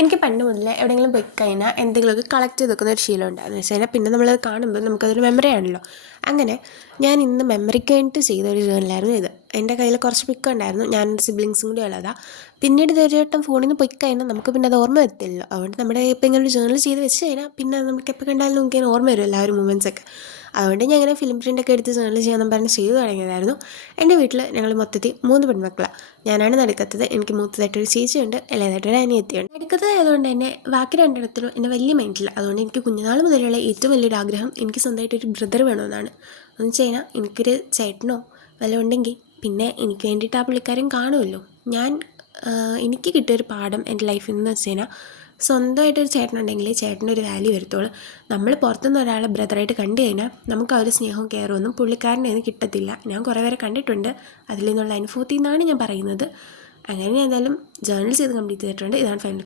എനിക്ക് പണ്ട് മുതലേ എവിടെയെങ്കിലും പോയി കഴിഞ്ഞാൽ എന്തെങ്കിലുമൊക്കെ കളക്ട് ചെയ്ത് വെക്കുന്ന ഒരു ശീലമുണ്ട്. എന്ന് വെച്ച് കഴിഞ്ഞാൽ പിന്നെ നമ്മളത് കാണുമ്പോൾ നമുക്കതൊരു മെമ്മറി ആണല്ലോ. അങ്ങനെ ഞാൻ ഇന്ന് മെമ്മറിക്ക് വേണ്ടിയിട്ട് ചെയ്തൊരു ജേർണലായിരുന്നു ഇത്. എൻ്റെ കയ്യിൽ കുറച്ച് പിക്ക് ഉണ്ടായിരുന്നു, ഞാൻ സിബ്ലിങ്സും കൂടി ഉള്ളതാണ്. പിന്നീട് ഇതൊരു വട്ടം ഫോണിൽ നിന്ന് പോയി കഴിഞ്ഞാൽ നമുക്ക് പിന്നെ അത് ഓർമ്മ വരത്തില്ലല്ലോ. അതുകൊണ്ട് നമ്മുടെ ഇപ്പോൾ ഇങ്ങനെ ഒരു ജേർണൽ ചെയ്ത് വെച്ച് കഴിഞ്ഞാൽ പിന്നെ നമുക്ക് എപ്പോൾ കണ്ടാലും നമുക്ക് ഇങ്ങനെ ഓർമ്മ വരുമല്ലോ ആ ഒരു മൂമെൻറ്റ്സൊക്കെ. അതുകൊണ്ട് ഞാൻ ഇങ്ങനെ ഫിലിം പ്രിൻ്റൊക്കെ എടുത്ത് ജേർണൽ ചെയ്യാമെന്ന് പറഞ്ഞ് ചെയ്തു തുടങ്ങിയതായിരുന്നു. എൻ്റെ വീട്ടിൽ ഞങ്ങൾ മൊത്തത്തിൽ 3 പെൺമക്കളാണ്. ഞാനാണ് നടുക്കത്തത്. എനിക്ക് മൂത്തതായിട്ടൊരു ചേച്ചിയുണ്ട്, ഇളയതായിട്ടൊരു അനിയത്തിയുണ്ട്. നടുക്കത്തത് ആയതുകൊണ്ട് തന്നെ ബാക്കി രണ്ടിടത്തിലും എൻ്റെ വലിയ മൈൻഡില്ല. അതുകൊണ്ട് എനിക്ക് കുഞ്ഞുനാൾ മുതലുള്ള ഏറ്റവും വലിയൊരു ആഗ്രഹം എനിക്ക് സ്വന്തമായിട്ടൊരു ബ്രദർ വേണമെന്നാണ്. എന്ന് വെച്ച് കഴിഞ്ഞാൽ എനിക്കൊരു ചേട്ടനോ വല്ലതും ഉണ്ടെങ്കിൽ പിന്നെ എനിക്ക് വേണ്ടിയിട്ട് ആ പുള്ളിക്കാരൻ കാണുമല്ലോ. എനിക്ക് കിട്ടിയൊരു പാഠം എൻ്റെ ലൈഫിൽ നിന്ന് വെച്ച് കഴിഞ്ഞാൽ സ്വന്തമായിട്ടൊരു ചേട്ടനുണ്ടെങ്കിൽ ചേട്ടനൊരു വാല്യൂ വരത്തുള്ളൂ. നമ്മൾ പുറത്തുനിന്ന് ഒരാളെ ബ്രദറായിട്ട് കണ്ടു കഴിഞ്ഞാൽ നമുക്ക് ആ ഒരു സ്നേഹവും കെയറൊന്നും പുള്ളിക്കാരൻ്റെ നിന്ന് കിട്ടത്തില്ല. ഞാൻ കുറേ പേരെ കണ്ടിട്ടുണ്ട്, അതിൽ നിന്നുള്ള അനുഭവത്തിൽ നിന്നാണ് ഞാൻ പറയുന്നത്. അങ്ങനെ ഞാൻ എന്തായാലും ജേർണൽ ചെയ്ത് കംപ്ലീറ്റ് ചെയ്തിട്ടുണ്ട്. ഇതാണ് ഫൈനൽ.